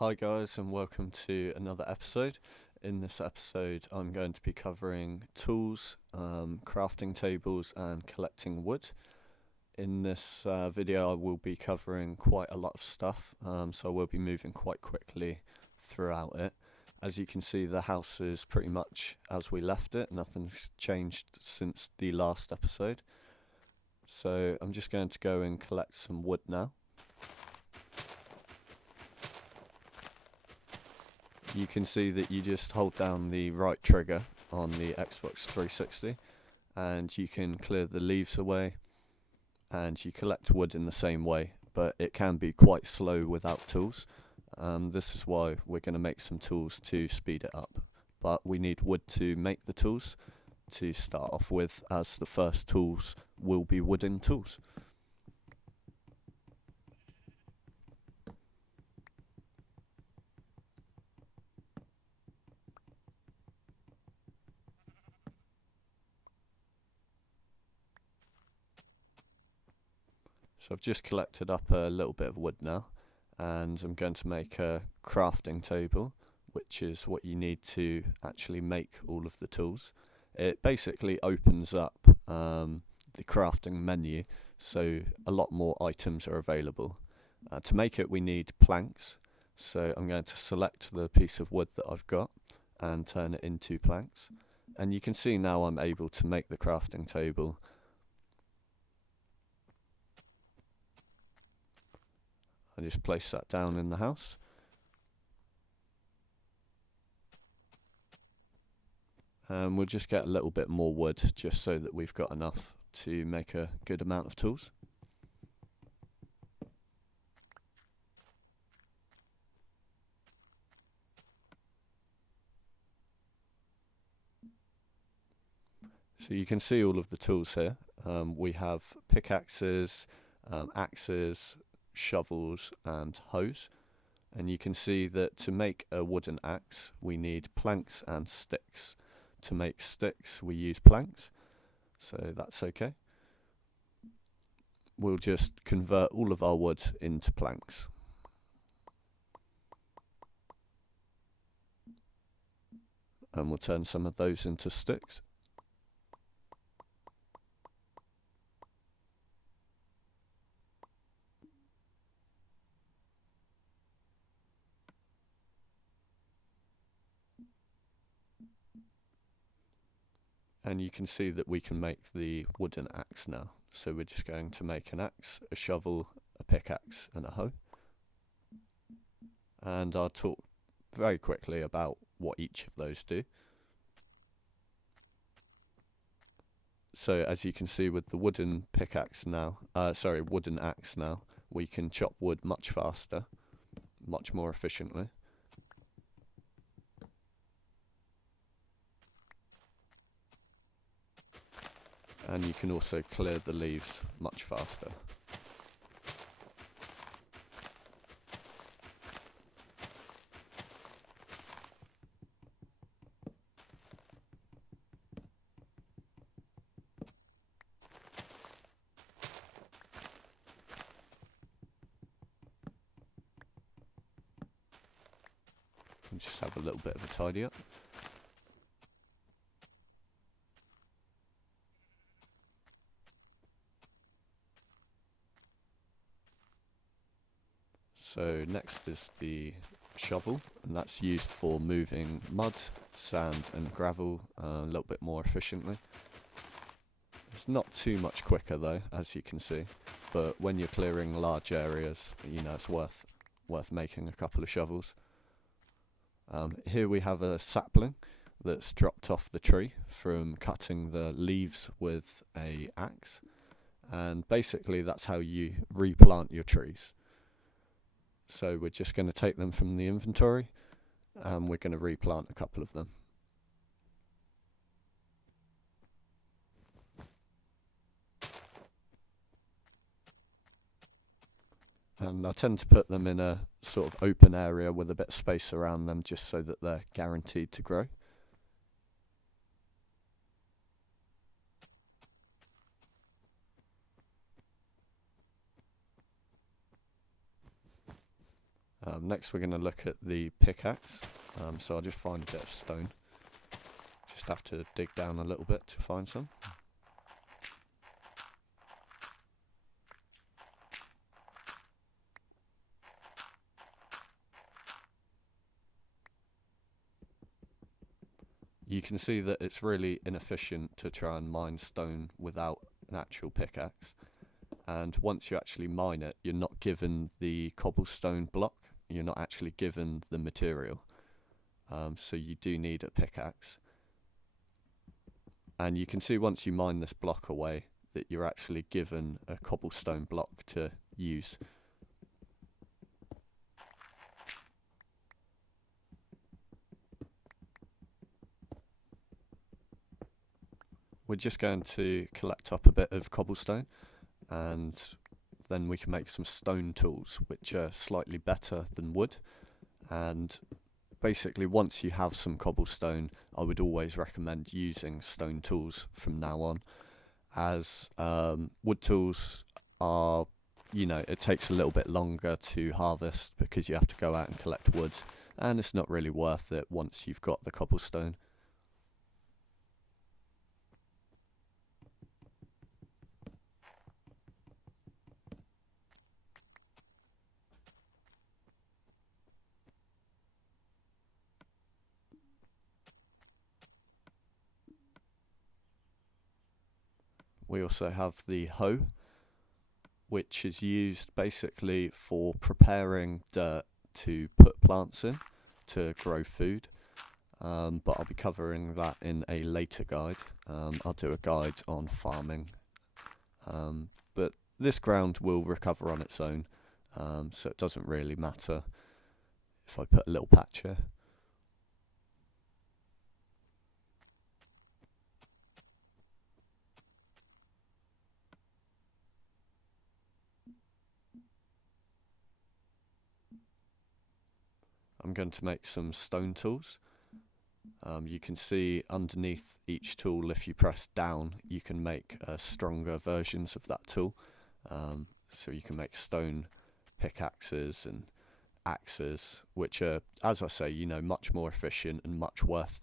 Hi guys, and welcome to another episode. In this episode I'm going to be covering tools, crafting tables and collecting wood. In this video I will be covering quite a lot of stuff, so I will be moving quite quickly throughout it. As you can see, the house is pretty much as we left it. Nothing's changed since the last episode. So I'm just going to go and collect some wood now. You can see that you just hold down the right trigger on the Xbox 360 and you can clear the leaves away, and you collect wood in the same way, but it can be quite slow without tools. This is why we're going to make some tools to speed it up, but we need wood to make the tools to start off with, as the first tools will be wooden tools. So I've just collected up a little bit of wood now, and I'm going to make a crafting table, which is what you need to actually make all of the tools. It basically opens up the crafting menu, so a lot more items are available. To make it we need planks, so I'm going to select the piece of wood that I've got and turn it into planks. And you can see now I'm able to make the crafting table. I just place that down in the house. And we'll just get a little bit more wood just so that we've got enough to make a good amount of tools. So you can see all of the tools here. We have pickaxes, axes, shovels and hoes, and you can see that to make a wooden axe we need planks and sticks. To make sticks we use planks, so that's okay. We'll just convert all of our wood into planks. And we'll turn some of those into sticks. And you can see that we can make the wooden axe now. So we're just going to make an axe, a shovel, a pickaxe and a hoe. And I'll talk very quickly about what each of those do. So as you can see with the wooden pickaxe now, wooden axe now, we can chop wood much faster, much more efficiently. And you can also clear the leaves much faster. And just have a little bit of a tidy up. So next is the shovel, and that's used for moving mud, sand and gravel a little bit more efficiently. It's not too much quicker though, as you can see, but when you're clearing large areas, you know, it's worth making a couple of shovels. Here we have a sapling that's dropped off the tree from cutting the leaves with a axe, and basically that's how you replant your trees. So we're just going to take them from the inventory and we're going to replant a couple of them. And I tend to put them in a sort of open area with a bit of space around them, just so that they're guaranteed to grow. Next we're going to look at the pickaxe. So I'll just find a bit of stone. Just have to dig down a little bit to find some. You can see that it's really inefficient to try and mine stone without an actual pickaxe. And once you actually mine it, you're not given the cobblestone block. You're not actually given the material. So you do need a pickaxe. And you can see once you mine this block away that you're actually given a cobblestone block to use. We're just going to collect up a bit of cobblestone, and then we can make some stone tools which are slightly better than wood. And basically once you have some cobblestone, I would always recommend using stone tools from now on, as wood tools are, you know, it takes a little bit longer to harvest because you have to go out and collect wood, and it's not really worth it once you've got the cobblestone. We also have the hoe, which is used basically for preparing dirt to put plants in to grow food. But I'll be covering that in a later guide. I'll do a guide on farming. But this ground will recover on its own, so it doesn't really matter if I put a little patch here. I'm going to make some stone tools. You can see underneath each tool, if you press down, you can make stronger versions of that tool. So you can make stone pickaxes and axes, which are, as I say, you know, much more efficient and much worth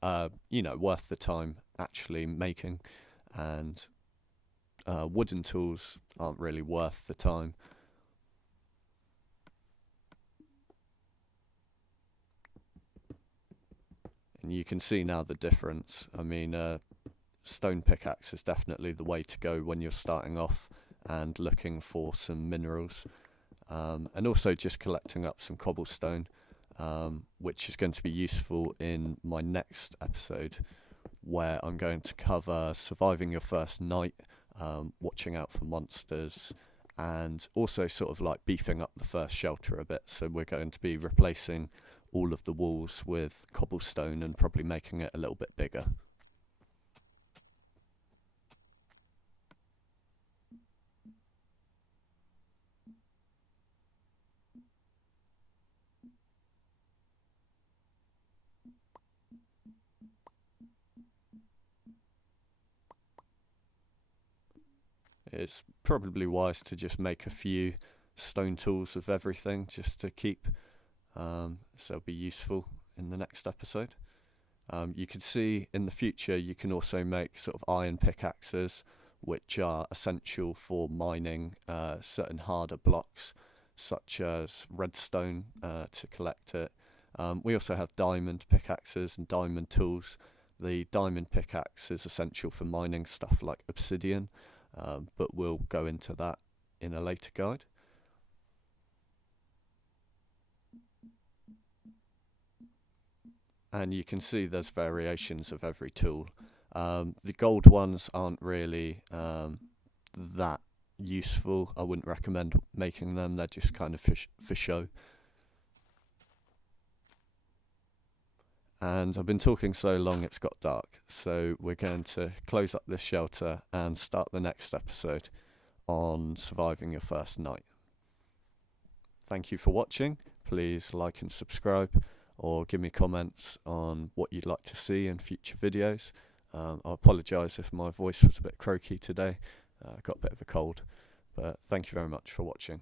the time actually making. And wooden tools aren't really worth the time. And you can see now the difference. I mean, stone pickaxe is definitely the way to go when you're starting off and looking for some minerals. And also just collecting up some cobblestone, which is going to be useful in my next episode, where I'm going to cover surviving your first night, watching out for monsters, and also sort of like beefing up the first shelter a bit. So we're going to be replacing all of the walls with cobblestone and probably making it a little bit bigger. It's probably wise to just make a few stone tools of everything just to keep, so it'll be useful in the next episode. You can see in the future you can also make sort of iron pickaxes, which are essential for mining certain harder blocks, such as redstone, to collect it. We also have diamond pickaxes and diamond tools. The diamond pickaxe is essential for mining stuff like obsidian, but we'll go into that in a later guide. And you can see there's variations of every tool. The gold ones aren't really that useful. I wouldn't recommend making them. They're just kind of for show. And I've been talking so long it's got dark, so we're going to close up this shelter and start the next episode on surviving your first night. Thank you for watching. Please like and subscribe, or give me comments on what you'd like to see in future videos. I apologise if my voice was a bit croaky today. I got a bit of a cold, but thank you very much for watching.